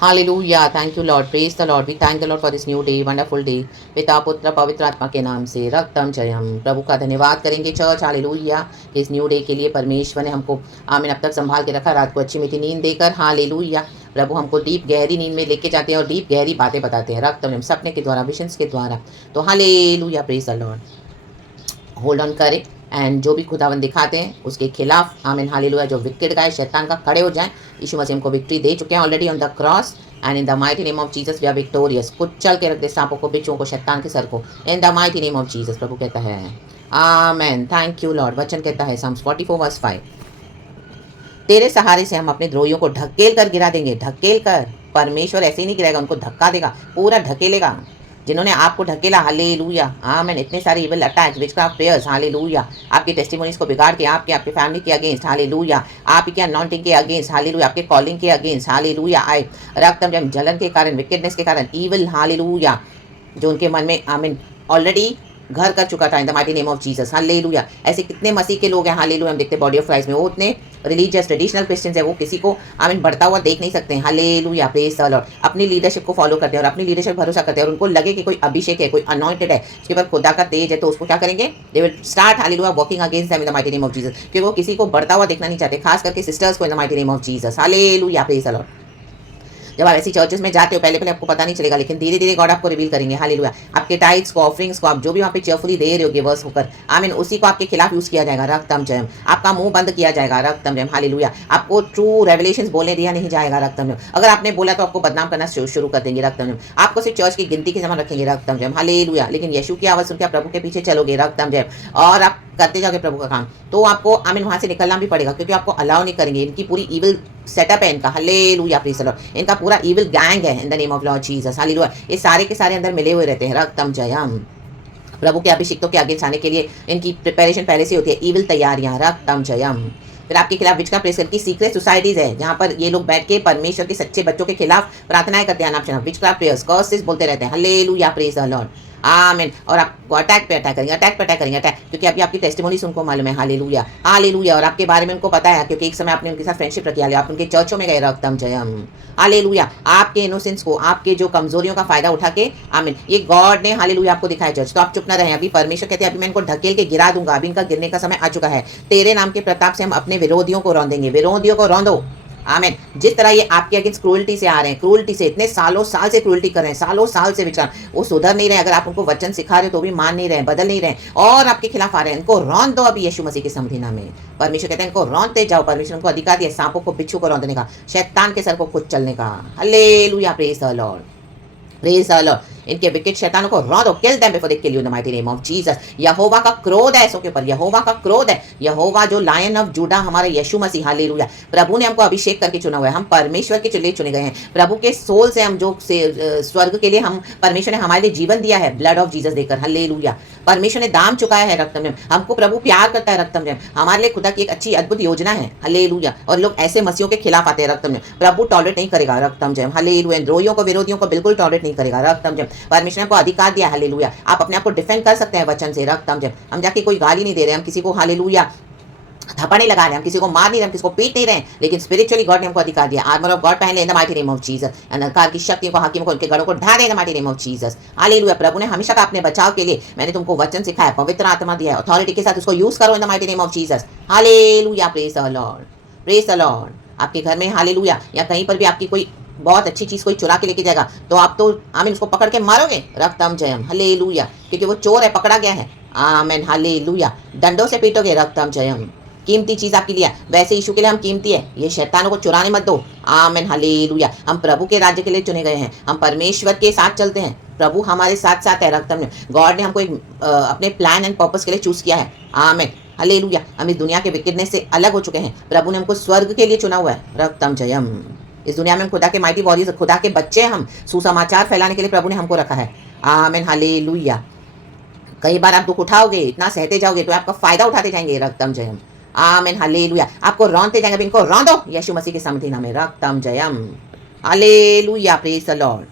Hallelujah. Thank you, Lord. Praise the Lord. We thank the Lord for this new day, wonderful day. पिता पुत्र पवित्र आत्मा के नाम से रक्तम जयम। प्रभु का धन्यवाद करेंगे चर्च। हालेलुया। इस न्यू डे के लिए परमेश्वर ने हमको आमीन अब तक संभाल के रखा, रात को अच्छी मीठी नींद देकर। हालेलुया। प्रभु हमको डीप गहरी नींद में लेके जाते हैं और डीप गहरी बातें बताते हैं रक्तम जयम, सपने के द्वारा, विजन्स के द्वारा। तो hallelujah, praise the Lord. Hold on करें एंड जो भी खुदावन दिखाते हैं उसके खिलाफ आमीन हालेलुया, जो विकेट गाय शैतान का खड़े हो जाए। यीशु मसीह हमको विक्ट्री दे चुके हैं already on the cross and in the mighty name of Jesus we are victorious. कुछ चल के रख दे सांपों को, बिच्छुओं को, शैतान के सर को, in the mighty name of Jesus. प्रभु कहता है आमेन। Thank you Lord. वचन कहता है Psalms 44 वर्स 5, तेरे सहारे से हम अपने द्रोहियों को ढकेल कर गिरा देंगे। ढकेल कर, परमेश्वर ऐसे ही नहीं गिराएगा, उनको धक्का देगा, पूरा ढकेलेगा। जिन्होंने आपको ढकेला, हालेलुया आमेन, इतने सारे evil attacks, witchcraft prayers, hallelujah, आपकी टेस्टिमोनीज को बिगाड़ के आपके फैमिली के अगेंस्ट, हालेलुया, आपके अनॉइंटिंग के अगेंस्ट, हालेलुया, आपके कॉलिंग के अगेंस्ट, हालेलुया, आए रक्तम जम जलन के कारण, विकेटनेस के कारण, इविल, हालेलुया, जो उनके मन में आमीन ऑलरेडी घर कर चुका था इन the mighty name of Jesus. Hallelujah. ऐसे कितने मसीह के लोग हैं, हालेलुया, हम देखते हैं बॉडी ऑफ क्राइस्ट में, वो उतने रिलीजियस ट्रेडिशनल क्रिश्चियंस है, वो किसी को आमीन बढ़ता हुआ देख नहीं सकते हैं। Hallelujah, praise the Lord. अपनी लीडरशिप को फॉलो करते हैं और अपनी लीडरशिप भरोसा करते हैं और उनको लगे कि कोई अभिषेक है, कोई अनॉइंटेड है, उसके ऊपर खुदा का तेज है, तो उसको क्या करेंगे, they will start hallelujah walking against them in the mighty name of Jesus, क्योंकि वो किसी को बढ़ता हुआ देखना नहीं चाहते, खास करके सिस्टर्स को in the mighty name of Jesus. Hallelujah, praise the Lord. जब आप ऐसी चर्चेस में जाते हो, पहले पहले आपको पता नहीं चलेगा, लेकिन धीरे धीरे गॉड आपको रिवील करेंगे। हालेलुया। आपके टाइट्स को, ऑफरिंग्स को, आप जो भी वहाँ पे चेयरफुली दे रहे हो गिवर्स होकर, आमीन, उसी को आपके खिलाफ यूज किया जाएगा, रक्तम जयम। आपका मुंह बंद किया जाएगा, रक्तम जयम। हालेलुया। आपको ट्रू रेवलेशंस बोलने दिया नहीं जाएगा, रक्तम जयम। अगर आपने बोला तो आपको बदनाम करना शुरू कर देंगे, रक्तम जयम। आपको सिर्फ चर्च की गिनती के जमा रखेंगे, रक्तम जयम। हालेलुया। लेकिन यीशु की आवाज सुनकर प्रभु के पीछे चलोगे, रक्तम जयम, और आप करते जाओगे प्रभु का काम, तो आपको आमीन वहां से निकलना भी पड़ेगा, क्योंकि आपको अलाउ नहीं करेंगे। इनकी पूरी इविल सेटअप है इनका, हालेलुया, प्रेज द लॉर्ड। इनका पूरा इविल गैंग है इन the name of Lord Jesus. Hallelujah. ये सारे के सारे अंदर मिले हुए रहते हैं, रक्तम जयम। प्रभु के अभिषिक्तों के आगे आने के लिए इनकी प्रिपरेशन पहले से होती है, इविल तैयारियां, रक्तम जयम। फिर आपके खिलाफ विचका प्रेस करके सीक्रेट सोसाइटीज है, जहां पर ये लोग बैठ के परमेश्वर के सच्चे बच्चों के खिलाफ प्रार्थनाएं करते हैं, नाम विचका प्रेयर्स, कर्सेस बोलते रहते हैं, हालेलुया, प्रेज द लॉर्ड, आमीन। और आपको अटैक पे अटैक करेंगे, अटैक पे अटैक करेंगे, अटैक, क्योंकि अभी आपकी टेस्टिमोनीज उनको मालूम है, हालेलुया, हालेलुया। और आपके बारे में उनको पता है, क्योंकि एक समय आपने उनके साथ फ्रेंडशिप रखी, आप उनके चर्चों में गए, रक्तम जयम, हालेलुया। आपके इनोसेंस को, आपके जो कमजोरियों का फायदा उठा के, आमीन, ये गॉड ने हालेलुया आपको दिखाया चर्च, तो आप चुप ना रहें। अभी परमेश्वर कहते हैं अभी मैं इनको ढकेल के गिरा दूंगा, अभी इनका गिरने का समय आ चुका है। तेरे नाम के प्रताप से हम अपने विरोधियों को रौंदेंगे, विरोधियों को रौंदो, आमीन। जिस तरह ये आपके अगेंस्ट क्रूअल्टी से आ रहे हैं, क्रूअल्टी से इतने सालों साल से क्रूअल्टी कर रहे हैं, सालों साल से विचार, वो सुधर नहीं रहे। अगर आप उनको वचन सिखा रहे हो तो भी मान नहीं रहे, बदल नहीं रहे, और आपके खिलाफ आ रहे हैं, इनको रौंद दो अभी यीशु मसीह के समधी नाम में। परमेश्वर कहते हैं इनको रौंदते जाओ। परमेश्वर उनको अधिकार दिया सांपों को, बिच्छू को रौंदने का, शैतान के सर को कुचलने का। Hallelujah, praise the Lord, praise the Lord. इनके विकेट शैतानों को रौंदो, kill them before they kill you in the mighty name of Jesus. यहोवा का क्रोध है ऐसों के ऊपर, यहोवा का क्रोध है। यहोवा जो लायन ऑफ जूडा, हमारे यीशु मसीह, हालेलुया, प्रभु ने हमको अभिषेक करके चुना हुआ है, हम परमेश्वर के लिए चुने गए हैं। प्रभु के सोल से हम जो स्वर्ग के लिए हम, परमेश्वर ने हमारे लिए जीवन दिया है, ब्लड ऑफ जीसस देकर, हालेलुया। परमेश्वर ने दाम चुकाया है, रक्तम जयम। हमको प्रभु प्यार करता है, रक्तम जयम। हमारे लिए खुदा की एक अच्छी अद्भुत योजना है, हालेलुया। और लोग ऐसे मसीहों के खिलाफ आते हैं, रक्तम जयम। प्रभु टॉलरेट नहीं करेगा, रक्तम जयम, हालेलुया। द्रोहियों को, विरोधियों को बिल्कुल टॉलरेट नहीं करेगा, रक्तम जयम। परमेश्वर ने अधिकार दिया, हालेलुया। आप अपने आप को डिफेंड कर सकते हैं वचन से, रक्तम जयम। हम जाके कोई गाली नहीं दे रहे, हम किसी को हालेलुया थप्पड़ नहीं लगा रहे, हम किसी को मार नहीं रहे, हम किसी को पीट नहीं रहे, लेकिन स्पिरिचुअली गॉड ने हमको अधिकार दिया। आर्मर ऑफ गॉड पहन ले इन the mighty name of Jesus. अंधकार की शक्तियों को, हाकिमों को, उनके गढ़ों को ढा दे in the mighty name of Jesus, hallelujah. प्रभु ने हमेशा का अपने बचाव के लिए, मैंने तुमको वचन सिखाया, पवित्र आत्मा दिया है, अथॉरिटी के साथ उसको यूज करो इन the mighty name of Jesus, hallelujah, praise the Lord, praise the Lord. आपके घर में, हालेलुया, या कहीं पर भी आपकी कोई बहुत अच्छी चीज कोई चुरा के लेके जाएगा, तो आप तो आमीन उसको पकड़ के मारोगे, रक्तम जयम, हालेलुया, क्योंकि वो चोर है, पकड़ा गया है, आमीन, हालेलुया। डंडों से पीटोगे, रक्तम जयम। कीमती चीज आपके लिए, वैसे यीशु के लिए हम कीमती है, ये शैतानों को चुराने मत दो, आमीन, हालेलुया। हम प्रभु के राज्य के लिए चुने गए हैं, हम परमेश्वर के साथ चलते हैं, प्रभु हमारे साथ साथ है, रक्तम में गॉड ने हमको एक अपने प्लान एंड पर्पस के लिए चूज किया है, आमीन, हालेलुया। हम इस दुनिया के विकेटनेस से अलग हो चुके हैं, प्रभु ने हमको स्वर्ग के लिए चुना हुआ है, रक्तम जयम। इस दुनिया में हम खुदा के माइटी वॉरियर्स, खुदा के बच्चे, हम सुसमाचार फैलाने के लिए प्रभु ने हमको रखा है, आमीन, हालेलुया। कई बार आप दुख उठाओगे, इतना सहते जाओगे तो आपका फायदा उठाते जाएंगे, रक्तम जयम, आमीन, हालेलुया। आपको रौंदते जाएंगे, इनको रौंदो यीशु मसीह के समधी नाम में, रक्तम जयम, hallelujah, praise the Lord.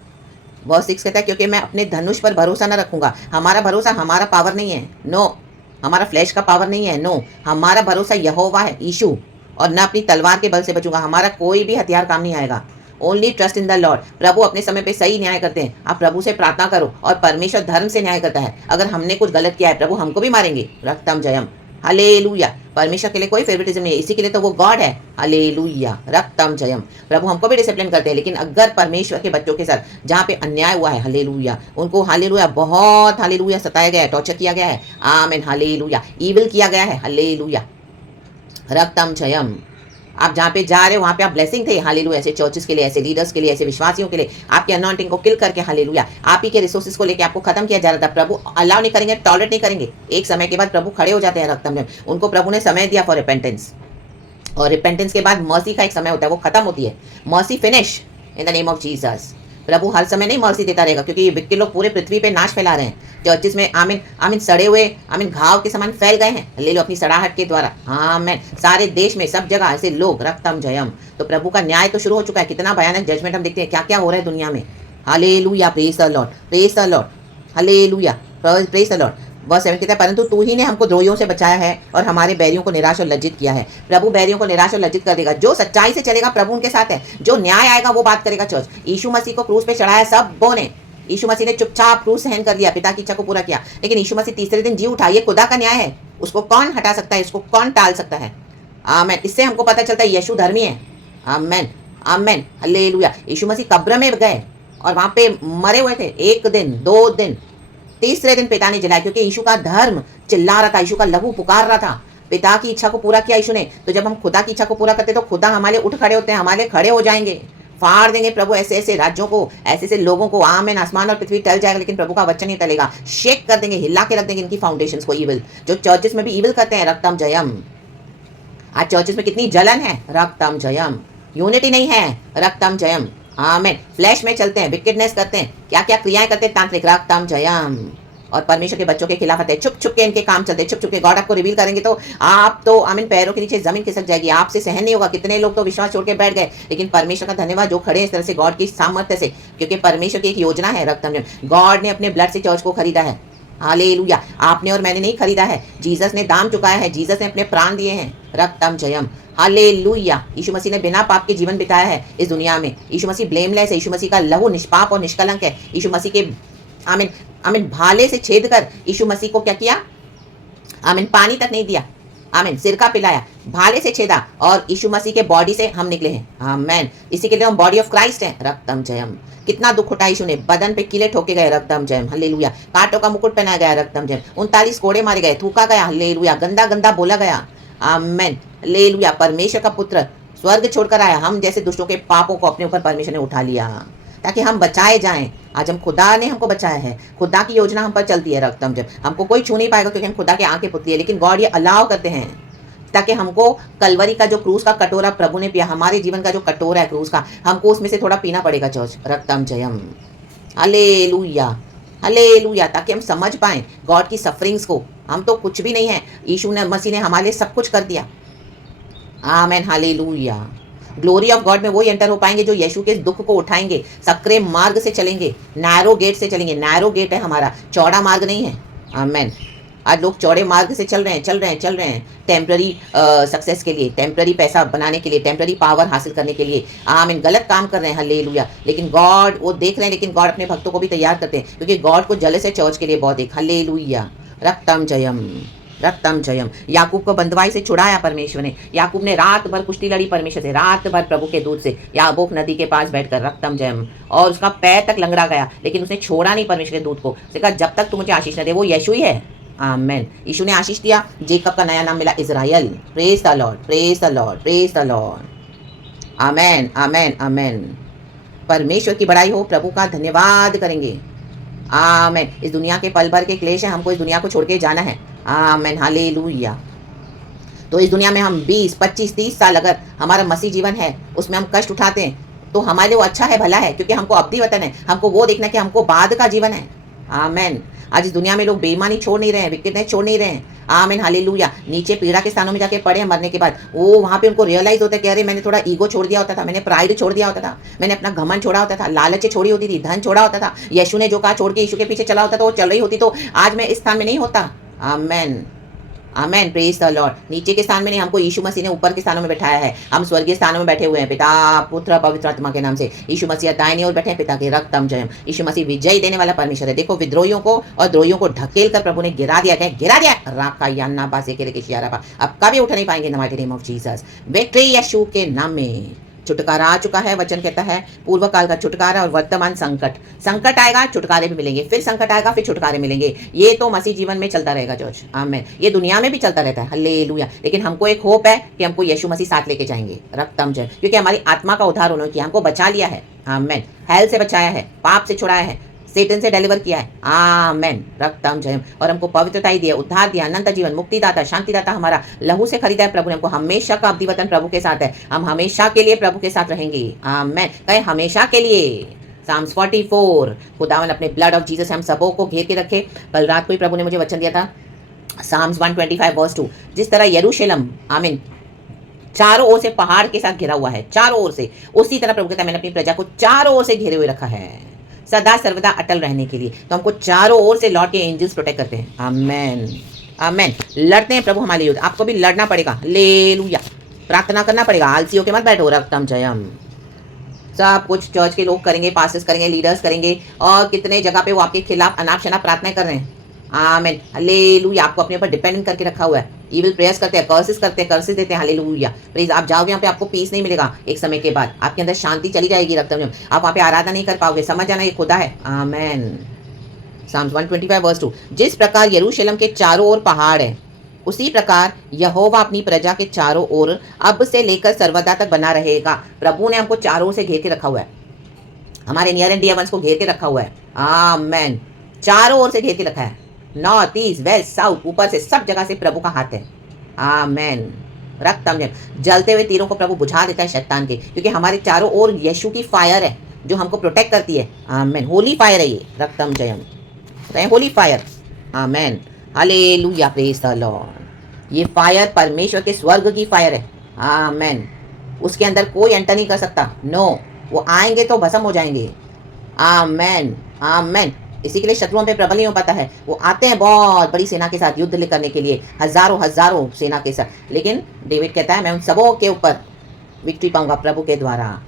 Verse 6 कहता है क्योंकि मैं अपने धनुष पर भरोसा न रखूंगा। हमारा भरोसा हमारा पावर नहीं है, नो, हमारा फ्लैश का पावर नहीं है, नो, हमारा भरोसा यहोवा है, यीशु, और न अपनी तलवार के बल से बचूंगा। हमारा कोई भी हथियार काम नहीं आएगा, only trust in the Lord. प्रभु अपने समय पे सही न्याय करते हैं। आप प्रभु से प्रार्थना करो और परमेश्वर धर्म से न्याय करता है। अगर हमने कुछ गलत किया है, प्रभु हमको भी मारेंगे। रक्तम जयम, हालेलुया। परमेश्वर के लिए कोई फेवरेटिज्म नहीं है, इसी के लिए तो वो गॉड है। हालेलुया, रक्तम जयम। प्रभु हमको भी डिसिप्लिन करते हैं, लेकिन अगर परमेश्वर के बच्चों के साथ जहाँ पे अन्याय हुआ है, हालेलुया, उनको हालेलुया बहुत हालेलुया सताया गया है, टॉर्चर किया गया है, आमीन, हालेलुया, ईविल किया गया है, हालेलुया, रक्तम जयम। आप जहाँ पे जा रहे हो वहाँ पे आप ब्लेसिंग थे, हालेलुया। ऐसे चर्चेस के लिए, ऐसे लीडर्स के लिए, ऐसे विश्वासियों के लिए आपके अनॉइंटिंग को किल करके, हालेलुया, आप ही के रिसोर्सेज को लेके आपको खत्म किया जा रहा था। प्रभु अलाउ नहीं करेंगे, टॉलरेट नहीं करेंगे। एक समय के बाद प्रभु खड़े हो जाते हैं रक्तम में। उनको प्रभु ने समय दिया फॉर रिपेंटेंस, और रिपेंटेंस के बाद मर्सी का एक समय होता है, वो खत्म होती है। Mercy finish in the name of Jesus. प्रभु हर समय नहीं मर्सी देता रहेगा, क्योंकि ये विक्टिम लोग पूरे पृथ्वी पे नाश फैला रहे हैं। चर्चिस में आमीन आमीन सड़े हुए आमीन घाव के समान फैल गए हैं, ले लो अपनी सड़ाहट के द्वारा। आमीन, सारे देश में सब जगह ऐसे लोग, रक्तम जयम। तो प्रभु का न्याय तो शुरू हो चुका है। कितना भयानक जजमेंट हम देखते हैं, क्या क्या हो रहा है दुनिया में। Hallelujah, praise the Lord, praise the Lord, hallelujah, praise the Lord. Verse 7 कहता है, परंतु तू ही ने हमको द्रोहियों से बचाया है और हमारे बैरियों को निराश और लज्जित किया है। प्रभु बैरियों को निराश और लज्जित कर देगा। जो सच्चाई से चलेगा प्रभु उनके साथ है। जो न्याय आएगा वो बात करेगा। चर्च यीशु मसीह को क्रूस पे चढ़ाया सबों ने। यीशु मसीह ने चुपचाप क्रूस सहन कर लिया, पिता की इच्छा को पूरा किया। लेकिन यीशु मसीह तीसरे दिन जी उठा। ये खुदा का न्याय है, उसको कौन हटा सकता है, इसको कौन टाल सकता है। आमेन। इससे हमको पता चलता है यीशु धर्मी है। आमेन, आमेन, हालेलुया। यीशु मसीह कब्र में गए और वहां पे मरे हुए थे। 1 दिन 2 दिन, तीसरे दिन पिता ने जलाया, क्योंकि यीशु का धर्म चिल्ला रहा था, यीशु का लहू पुकार रहा था। पिता की इच्छा को पूरा किया यीशु ने। तो जब हम खुदा की इच्छा को पूरा करते तो खुदा हमारे उठ खड़े होते हैं, हमारे खड़े हो जाएंगे। फाड़ देंगे प्रभु ऐसे ऐसे राज्यों को, ऐसे ऐसे लोगों को। आमीन। आसमान और पृथ्वी टल जाएगा, लेकिन प्रभु का वचन ही टलेगा। शेक कर देंगे, हिला के रख देंगे इनकी फाउंडेशंस को। ईविल जो चर्चेस में भी ईविल करते हैं, रक्तम जयम। आज चर्चेस में कितनी जलन है, रक्तम जयम। यूनिटी नहीं है, रक्तम जयम। आमीन। फ्लैश में चलते हैं, विकेडनेस करते हैं, क्या क्या क्रियाएं करते हैं, तांत्रिक, रक्तम जयम। और परमेश्वर के बच्चों के खिलाफ आते हैं। छुप छुप के इनके काम चलते हैं, छुप छुप के। गॉड आपको रिवील करेंगे तो आप तो आमीन पैरों के नीचे जमीन खिसक जाएगी, आपसे सहन नहीं होगा। कितने लोग तो विश्वास छोड़ के बैठ गए, लेकिन परमेश्वर का धन्यवाद जो खड़े इस तरह से गॉड की सामर्थ्य से, क्योंकि परमेश्वर की एक योजना है। रक्तम जयम। गॉड ने अपने ब्लड से चर्च को खरीदा है। हालेलुया। आपने और मैंने नहीं खरीदा है, जीसस ने दाम चुकाया है, जीसस ने अपने प्राण दिए हैं। रक्तम जयम, हालेलुया। यीशु मसीह ने बिना पाप के जीवन बिताया है इस दुनिया में। यीशु मसीह ब्लेमलेस है, यीशु मसीह का लहू निष्पाप और निष्कलंक है। यीशु मसीह के आमीन आमीन भाले से छेद कर यीशु मसीह को क्या किया, आमीन पानी तक नहीं दिया, आमीन सिरका पिलाया, भाले से छेदा, और यीशु मसीह के बॉडी से हम निकले हैं। आमीन। इसी के लिए हम बॉडी ऑफ क्राइस्ट हैं। रक्तम जयम। कितना दुख उठा यीशु ने, बदन पे किले ठोके गए, रक्तम जयम, हालेलुया। कांटों का मुकुट पहनाया गया, रक्तम जयम। 39 कोड़े मारे गए, थूका गया, हालेलुया। गंदा गंदा बोला गया, आमीन, हालेलुया। परमेश्वर का पुत्र स्वर्ग छोड़कर आया, हम जैसे दुष्टों के पापों को अपने ऊपर परमेश्वर ने उठा लिया, ताकि हम बचाए जाएं। आज हम खुदा ने हमको बचाया है, खुदा की योजना हम पर चलती है। रक्तम जब हमको कोई छू नहीं पाएगा, क्योंकि हम खुदा के आंखें पुतली है। लेकिन गॉड ये अलाउ करते हैं ताकि हमको कलवरी का जो क्रूस का कटोरा प्रभु ने पिया, हमारे जीवन का जो कटोरा है क्रूस का, हमको उसमें से थोड़ा पीना पड़ेगा। चर्च रक्तम जयम, हालेलुया, हालेलुया। ताकि हम समझ पाएं गॉड की सफरिंग्स को। हम तो कुछ भी नहीं है, यीशु ने मसीह ने हमारे लिए सब कुछ कर दिया। आमेन, हालेलुया। ग्लोरी ऑफ गॉड में वो एंटर हो पाएंगे जो यीशु के दुख को उठाएंगे, सक्रे मार्ग से चलेंगे, नैरो गेट से चलेंगे। नैरो गेट है हमारा, चौड़ा मार्ग नहीं है। आमेन। आज लोग चौड़े मार्ग से चल रहे हैं टेम्पररी सक्सेस के लिए, टेम्पररी पैसा बनाने के लिए, टेम्पररी पावर हासिल करने के लिए। आमीन। गलत काम कर रहे हैं, हालेलुया। लेकिन गॉड वो देख रहे हैं, लेकिन गॉड अपने भक्तों को भी तैयार करते हैं, क्योंकि गॉड को जले से चर्च के लिए बहुत एक, हालेलुया। रक्तम जयम, रक्तम जयम। याकूब को बंदवाई से छुड़ाया परमेश्वर ने। याकूब ने रात भर कुश्ती लड़ी परमेश्वर से, रात भर प्रभु के दूत से, याबोक नदी के पास बैठकर, रक्तम जयम। और उसका पैर तक लंगड़ा गया, लेकिन उसने छोड़ा नहीं परमेश्वर के दूत को। उसने कहा जब तक तू मुझे आशीष न दे, वो यीशु ही है। आमेन। यीशु ने आशीष दिया, जेकब का नया नाम मिला Israel. Praise the Lord, praise the Lord, praise the Lord. Amen, amen, amen. परमेश्वर की बड़ाई हो, प्रभु का धन्यवाद करेंगे। आमेन। इस दुनिया के पल भर के क्लेश है, हमको इस दुनिया को छोड़ के जाना है। आमेन, हालेलुया। तो इस दुनिया में हम 20, 25, 30 साल अगर हमारा मसीह जीवन है, उसमें हम कष्ट उठाते हैं, तो हमारे लिए वो अच्छा है, भला है, क्योंकि हमको अब्दी वतन है। हमको वो देखना कि हमको बाद का जीवन है। आमेन। आज इस दुनिया में लोग बेईमानी छोड़ नहीं रहे हैं, विकेटनेस छोड़ नहीं रहे हैं। आमीन, हालेलुया। नीचे पीड़ा के स्थानों में जाके पड़े हैं मरने के बाद, वो वहाँ पे उनको रियलाइज होता है कि अरे मैंने थोड़ा ईगो छोड़ दिया होता था, मैंने प्राइड छोड़ दिया होता था, मैंने अपना घमंड छोड़ा होता था, लालच छोड़ी होती थी, धन छोड़ा होता था। यीशु ने जो कहा छोड़ के यीशु के पीछे चला होता था, वो चल रही होती तो आज मैं इस स्थान में नहीं होता। आमीन, आमेन, प्रेज द लॉर्ड। नीचे के स्थान में नहीं, हमको यीशु मसीह ने ऊपर के स्थानों में बैठाया है। हम स्वर्गीय स्थानों में बैठे हुए हैं पिता पुत्र पवित्र आत्मा के नाम से। यीशु मसीह दाहिनी ओर बैठे हैं, पिता के रक्तम जयम। यीशु मसीह विजय देने वाला परमेश्वर है। देखो विद्रोहियों को और द्रोहियों को ढकेल कर प्रभु ने गिरा दिया गया, गिरा दिया। राका यान्ना बासे के शियारा, अब कभी उठ नहीं पाएंगे in the mighty name of Jesus. Victory यीशु के नाम में। छुटकारा आ चुका है। वचन कहता है पूर्व काल का छुटकारा और वर्तमान संकट। संकट आएगा, छुटकारे भी मिलेंगे, फिर संकट आएगा, फिर छुटकारे मिलेंगे। ये तो मसीह जीवन में चलता रहेगा जॉर्ज, आमेन। ये दुनिया में भी चलता रहता है, हल्लेलुया। लेकिन हमको एक होप है कि हमको यीशु मसीह साथ लेके जाएंगे, रक्तम जय, क्योंकि हमारी आत्मा का उद्धार उन्होंने किया, हमको बचा लिया है, आमेन। हेल से बचाया है, पाप से छुड़ाया है, सेटन से डिलीवर किया है, आमेन, रक्तम जयम। और हमको पवित्रता ही दिया, उद्धार दिया, अनंत जीवन, मुक्तिदाता, शांतिदाता हमारा लहू से खरीदा है प्रभु ने। हमको हमेशा का अब्दी वतन प्रभु के साथ है, हम हमेशा के लिए प्रभु के साथ रहेंगे, आमेन। कहे हमेशा के लिए। साम्स 44, खुदावन अपने ब्लड ऑफ जीसस हम सबों को घेर के रखे। कल रात को ही प्रभु ने मुझे वचन दिया था, साम्स 125 वर्स 2, जिस तरह यरूशलेम, आमीन, चारों ओर से पहाड़ के साथ घिरा हुआ है, चारों ओर से, उसी तरह प्रभु कहता है मैंने अपनी प्रजा को चारों ओर से घेरे हुए रखा है, सदा सर्वदा अटल रहने के लिए। तो हमको चारों ओर से लॉर्ड के एंजल्स प्रोटेक्ट करते हैं, आमेन, आमेन। लड़ते हैं प्रभु हमारे युद्ध, आपको भी लड़ना पड़ेगा, हालेलुया। प्रार्थना करना पड़ेगा, आलसी होके मत बैठो, रक्तम जयम। सब कुछ चर्च के लोग करेंगे, पास्टर्स करेंगे, लीडर्स करेंगे, और कितने जगह पे वो आपके खिलाफ अनाप शनाप प्रार्थना कर रहे हैं, आमेन, हालेलुया। आपको अपने ऊपर डिपेंड करके रखा हुआ है, इविल प्रेयर्स करते हैं, कर्सेस करते हैं, कर्सेस देते हैं, हालेलुया, प्लीज। आप जाओगे यहाँ पे आपको पीस नहीं मिलेगा, एक समय के बाद आपके अंदर शांति चली जाएगी, रक्तम जयम। आप वहाँ पे आराधना नहीं कर पाओगे, समझ जाना ये खुदा है, आमेन। साम्स 125 वर्स 2, जिस प्रकार यरूशलेम के चारों ओर पहाड़ है, उसी प्रकार यहोवा अपनी प्रजा के चारों ओर अब से लेकर सर्वदा तक बना रहेगा। प्रभु ने हमको चारों ओर से घेर के रखा हुआ है, हमारे नियर एंड डियर वंस को घेर के रखा हुआ है, आमेन। चारों ओर से घेर के रखा है, नॉर्थ ईस्ट वेस्ट साउथ, ऊपर से सब जगह से प्रभु का हाथ है, आमेन, रक्तम जयम। जलते हुए तीरों को प्रभु बुझा देता है शैतान के, क्योंकि हमारे चारों ओर यीशु की फायर है जो हमको प्रोटेक्ट करती है, आमेन। होली फायर है ये, रक्तम जयम, holy fire, amen, hallelujah, praise the Lord. ये फायर परमेश्वर के स्वर्ग की फायर है, आमेन। उसके अंदर कोई एंटर नहीं कर सकता, नो। वो आएंगे तो भस्म हो जाएंगे, आमेन, आमेन। इसी के लिए शत्रुओं पे प्रबल नहीं हो पाता है, वो आते हैं बहुत बड़ी सेना के साथ युद्ध करने के लिए, हजारों हजारों सेना के साथ, लेकिन डेविड कहता है मैं उन सबों के ऊपर विक्ट्री पाऊंगा प्रभु के द्वारा।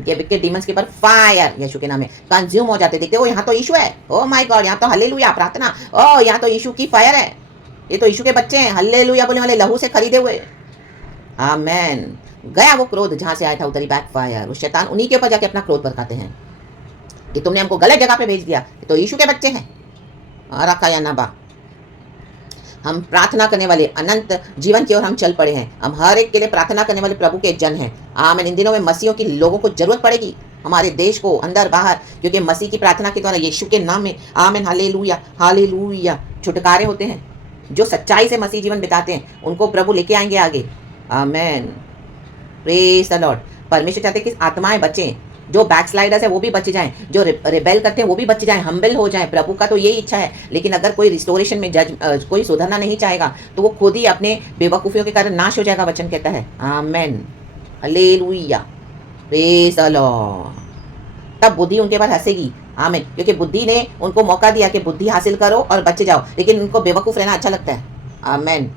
ये विकेट डीमंस के ऊपर फायर यीशु के नाम में कंज्यूम हो जाते, देखते हो यहाँ तो यीशु है, ओ माय गॉड, यहाँ तो हल्लेलुया प्रार्थना, ओ यहाँ तो यीशु की फायर है, ये तो यीशु के बच्चे हैं, हल्लेलुया बोलने वाले, लहू से खरीदे हुए, आमेन। गया वो क्रोध जहां से आया था, उतरी बैक फायर। वो शैतान उन्हीं के ऊपर जाके अपना क्रोध बरकाते हैं कि तुमने हमको गलत जगह पे भेज दिया, तो यीशु के बच्चे हैं, रखा या ना बा। हम प्रार्थना करने वाले अनंत जीवन की ओर हम चल पड़े हैं, हम हर एक के लिए प्रार्थना करने वाले प्रभु के जन हैं, आमीन। इन दिनों में मसीहों की लोगों को जरूरत पड़ेगी, हमारे देश को अंदर बाहर, क्योंकि मसीह की प्रार्थना के द्वारा यीशु के नाम में, आमीन, हालेलुया, हालेलुया, छुटकारे होते हैं। जो सच्चाई से मसीह जीवन बिताते हैं उनको प्रभु लेके आएंगे आगे, आमीन, प्रेज द लॉर्ड। परमेश्वर चाहते हैं कि आत्माएं बचें, जो बैकस्लाइडर्स है वो भी बच जाएं, जो रिबेल करते हैं वो भी बच जाएं, हम्बल हो जाएं, प्रभु का तो यही इच्छा है। लेकिन अगर कोई रिस्टोरेशन में कोई सुधरना नहीं चाहेगा तो वो खुद ही अपने बेवकूफ़ियों के कारण नाश हो जाएगा, वचन कहता है, आमेन, हालेलुया, प्रेज द लॉर्ड। तब बुद्धि उनके बाद हंसेगी, आमीन, क्योंकि बुद्धि ने उनको मौका दिया कि बुद्धि हासिल करो और बच जाओ, लेकिन उनको बेवकूफ़ रहना अच्छा लगता है, आमीन।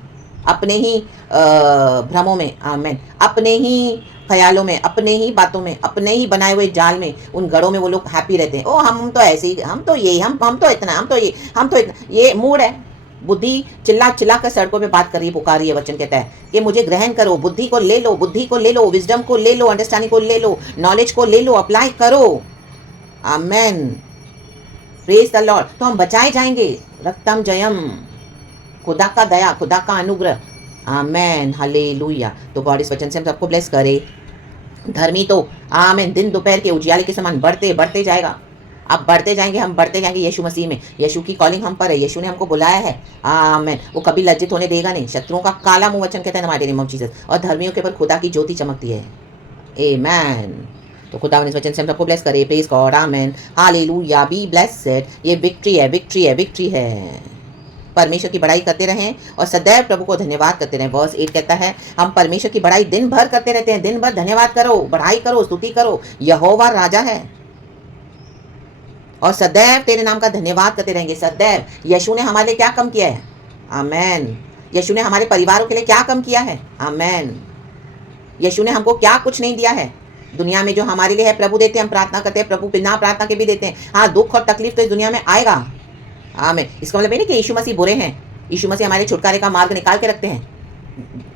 अपने ही भ्रमों में, आमीन, अपने ही ख्यालों में, अपने ही बातों में, अपने ही बनाए हुए जाल में, उन गढ़ों में वो लोग हैप्पी रहते हैं। ओ हम तो ऐसे ही, हम तो ये, हम तो इतना, हम तो ये, हम तो इतना, ये मूड है। बुद्धि चिल्ला चिल्ला कर सड़कों पे बात कर रही है, पुकार रही है, वचन कहता है कि मुझे ग्रहण करो, बुद्धि को ले लो, बुद्धि को ले लो, विजडम को ले लो, अंडरस्टैंडिंग को ले लो, नॉलेज को ले लो, अप्लाई करो, आमेन, प्रेज द लॉर्ड। तो हम बचाए जाएंगे, रक्तम जयम, खुदा का दया, खुदा का अनुग्रह, आमेन, हालेलुया। तो गॉड इस वचन से हम सबको ब्लेस करे। धर्मी तो आमेन दिन दोपहर के उजियाले के समान बढ़ते बढ़ते जाएगा। अब बढ़ते जाएंगे, हम बढ़ते जाएंगे यीशु मसीह में। यीशु की कॉलिंग हम पर है, यीशु ने हमको बुलाया है, आमेन। वो कभी लज्जित होने देगा नहीं। शत्रुओं का काला मुंह, वचन कहता है हमारे नेम ऑफ जीसस, और धर्मियों के ऊपर खुदा की ज्योति चमकती है, आमेन। तो खुदा इस वचन से हम सबको ब्लेस करे, praise God, amen, hallelujah, be blessed. ये विक्ट्री है, विक्ट्री है, विक्ट्री है। परमेश्वर की बड़ाई करते रहें और सदैव प्रभु को धन्यवाद करते रहें। वर्स 8 कहता है हम परमेश्वर की बड़ाई दिन भर करते रहते हैं, दिन भर धन्यवाद करो, बढ़ाई करो, स्तुति करो। यहोवा राजा है और सदैव तेरे नाम का धन्यवाद करते रहेंगे, सदैव। यीशु ने हमारे लिए क्या कम किया है, आमेन। यीशु ने हमारे परिवारों के लिए क्या कम किया है। आमेन। यीशु ने हमको क्या कुछ नहीं दिया है। दुनिया में जो हमारे लिए है प्रभु देते हैं, हम प्रार्थना करते हैं, प्रभु बिना प्रार्थना के भी देते हैं। हाँ, दुख और तकलीफ तो इस दुनिया में आएगा। आमीन। इसका मतलब ये नहीं कि यीशु मसीह बुरे हैं। यीशु मसीह हमारे छुटकारे का मार्ग निकाल के रखते हैं।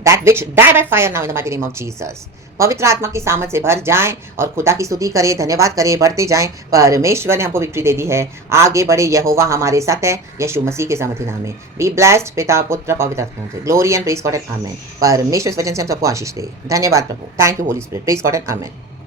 That which die by fire now in the mighty name of Jesus। पवित्र आत्मा की सामर्थ से भर जाएं और खुदा की स्तुति करें, धन्यवाद करें, बढ़ते जाएं। परमेश्वर ने हमको विक्ट्री दे दी है। आगे बढ़े, यहोवा हमारे साथ है। यीशु मसीह के सामर्थी नाम में बी ब्लेस्ड, पिता पुत्र पवित्र आत्मा से glory and praise God and amen. परमेश्वर इस वचन से हम सबको आशीष दे। धन्यवाद प्रभु। Thank you Holy Spirit. Praise God and amen.